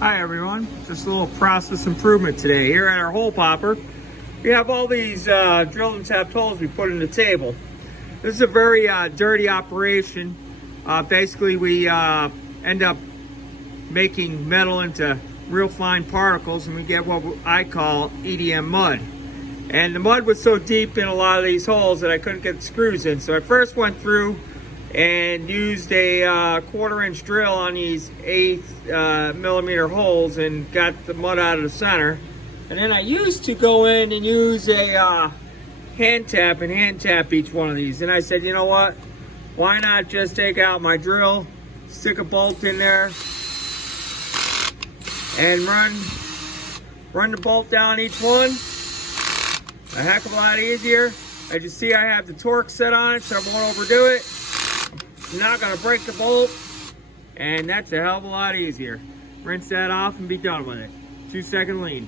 Hi everyone, just a little process improvement today. Here at our hole popper, we have all these drilled and tapped holes we put in the table. This is a very dirty operation. Basically we end up making metal into real fine particles, and we get what I call EDM mud. And the mud was so deep in a lot of these holes that I couldn't get the screws in. So I first went through and used a 1/4 inch drill on these 8mm holes and got the mud out of the center. And then I used to go in and use a hand tap each one of these. And I said, you know what? Why not just take out my drill, stick a bolt in there, and run the bolt down each one. A heck of a lot easier. As you see, I have the torque set on it, so I won't overdo it. I'm not gonna break the bolt, and that's a hell of a lot easier. Rinse that off and be done with it. 2-second lean.